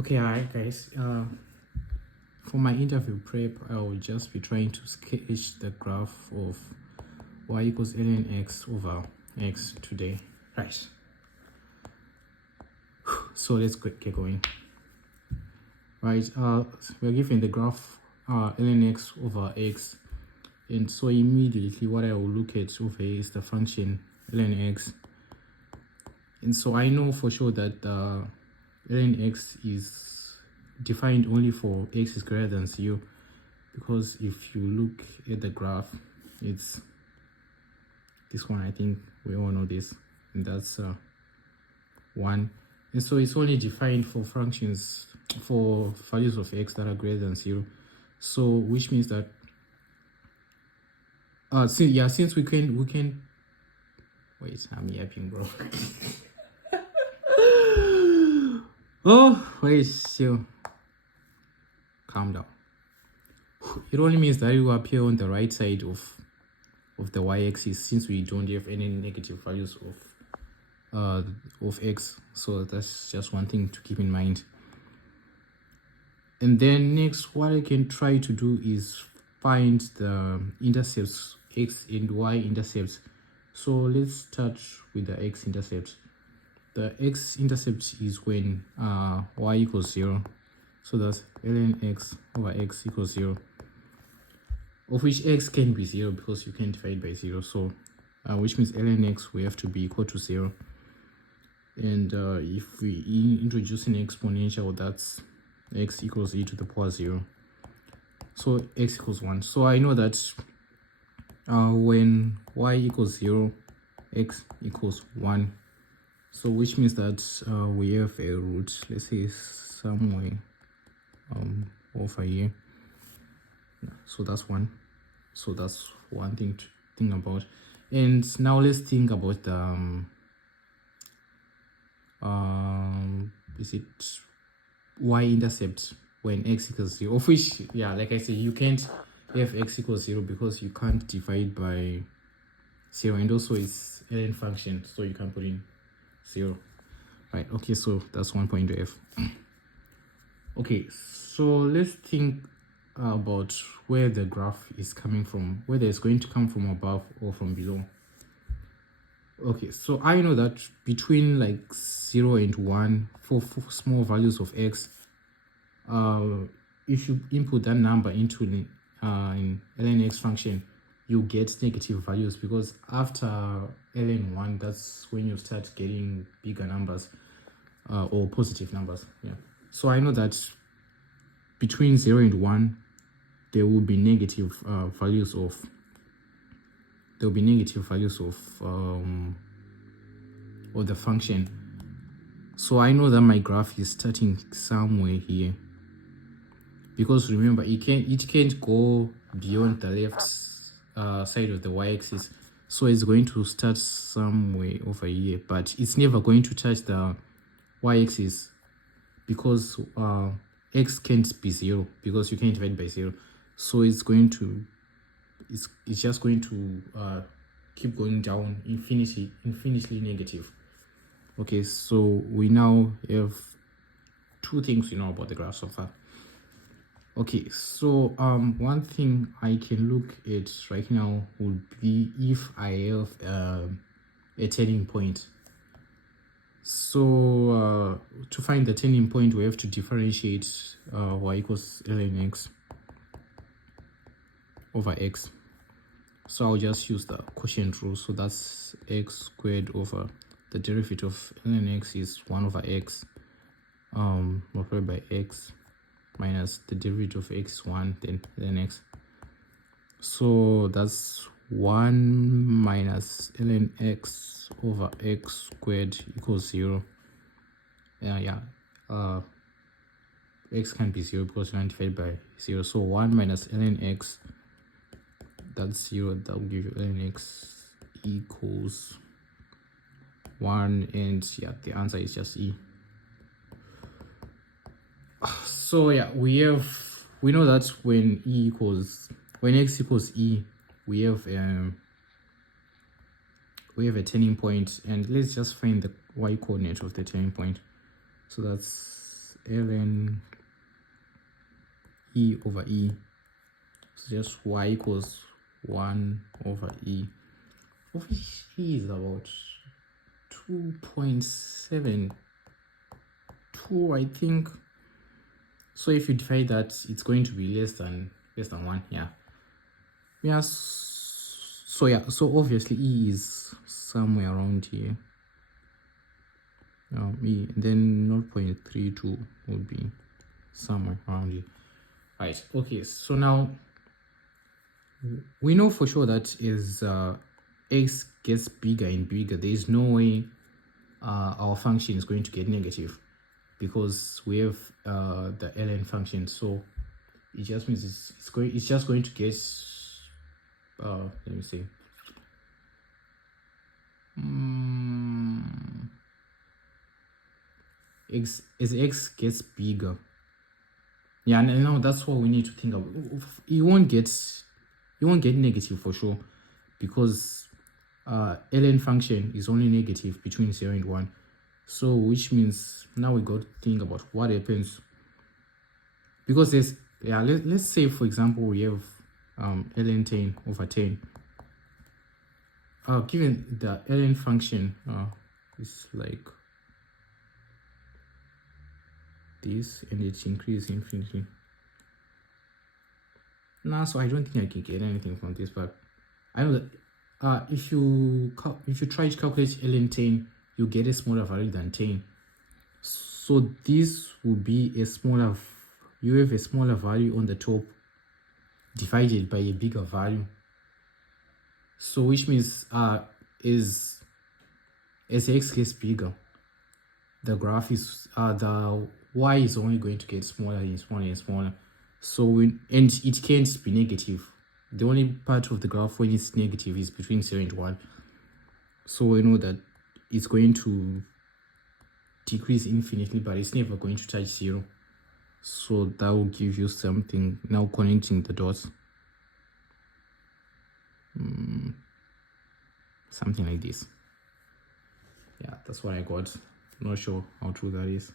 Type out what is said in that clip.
Okay, alright guys, for my interview prep, I will just be trying to sketch the graph of y equals ln x over x today, right? So let's get going. Right, we're given the graph ln x over x, and so immediately what I will look at over here is the function ln x, and so I know for sure that ln x is defined only for x is greater than 0, because if you look at the graph, it's this one. I think we all know this, and that's 1. And so it's only defined for functions, for values of x that are greater than 0. So which means that since we can wait, I'm yapping, bro. Oh wait, still calm down. It only means that it will appear on the right side of the y-axis, since we don't have any negative values of x. So that's just one thing to keep in mind. And then next, what I can try to do is find the intercepts, x and y intercepts. So let's start with the x intercept. The x-intercept is when y equals 0. So that's ln x over x equals 0, of which x can be 0 because you can divide by 0. So which means ln x will have to be equal to 0. And if we introduce an exponential, that's x equals e to the power 0. So x equals 1. So I know that when y equals 0, x equals 1. So which means that we have a root, let's say somewhere over here. So that's 1. So that's one thing to think about. And now let's think about the is it y-intercept when x equals 0, of which, yeah, like I said, you can't have x equals 0 because you can't divide by 0, and also it's ln function, so you can put in 0, right? Okay, so that's one point to have. Okay, so let's think about where the graph is coming from, whether it's going to come from above or from below. Okay, so I know that between like 0 and 1, for small values of x, if you input that number into an ln x function, you get negative values, because after ln 1, that's when you start getting bigger numbers or positive numbers. Yeah, so I know that between 0 and 1, there will be negative values of the function. So I know that my graph is starting somewhere here, because remember, it can't go beyond the left side of the y-axis. So it's going to start somewhere over here, but it's never going to touch the y-axis, because x can't be 0, because you can't divide by 0. So it's just going to keep going down infinitely negative. Okay, so we now have two things we know about the graph so far. Okay, so one thing I can look at right now would be if I have a turning point. So to find the turning point, we have to differentiate y equals ln x over x. So I'll just use the quotient rule. So that's x squared over the derivative of ln x is 1 over x multiplied by x minus the derivative of x is 1, then ln x. So that's 1 minus ln x over x squared equals 0. X can be 0 because you can't divide by 0. So 1 minus ln x, that's 0. That will give you ln x equals 1, and yeah, the answer is just e. So yeah, we know that when x equals e, we have a turning point, and let's just find the y coordinate of the turning point. So that's ln e over e. So just y equals 1 over e, of which e is about 2.72, I think. So if you divide that, it's going to be less than 1. So obviously e is somewhere around here. E, then 0.32 would be somewhere around here. Right, okay, so now we know for sure that as x gets bigger and bigger, there is no way our function is going to get negative, because we have the ln function. So it just means it's just going to get let me see, as x gets bigger, and I know that's what we need to think of. You won't get negative for sure, because ln function is only negative between 0 and 1. So which means now we got to think about what happens, because there's let's say for example we have ln 10 over 10. Given the ln function is like this, and it's increasing infinitely. So I don't think I can get anything from this, but I know that if you try to calculate ln 10, you get a smaller value than 10. So this would be you have a smaller value on the top divided by a bigger value. So which means as x gets bigger, the graph is the y is only going to get smaller and smaller and smaller. So and it can't be negative. The only part of the graph when it's negative is between 0 and 1. So we know that it's going to decrease infinitely, but it's never going to touch 0. So that will give you something. Now connecting the dots, something like this. That's what I got. Not sure how true that is.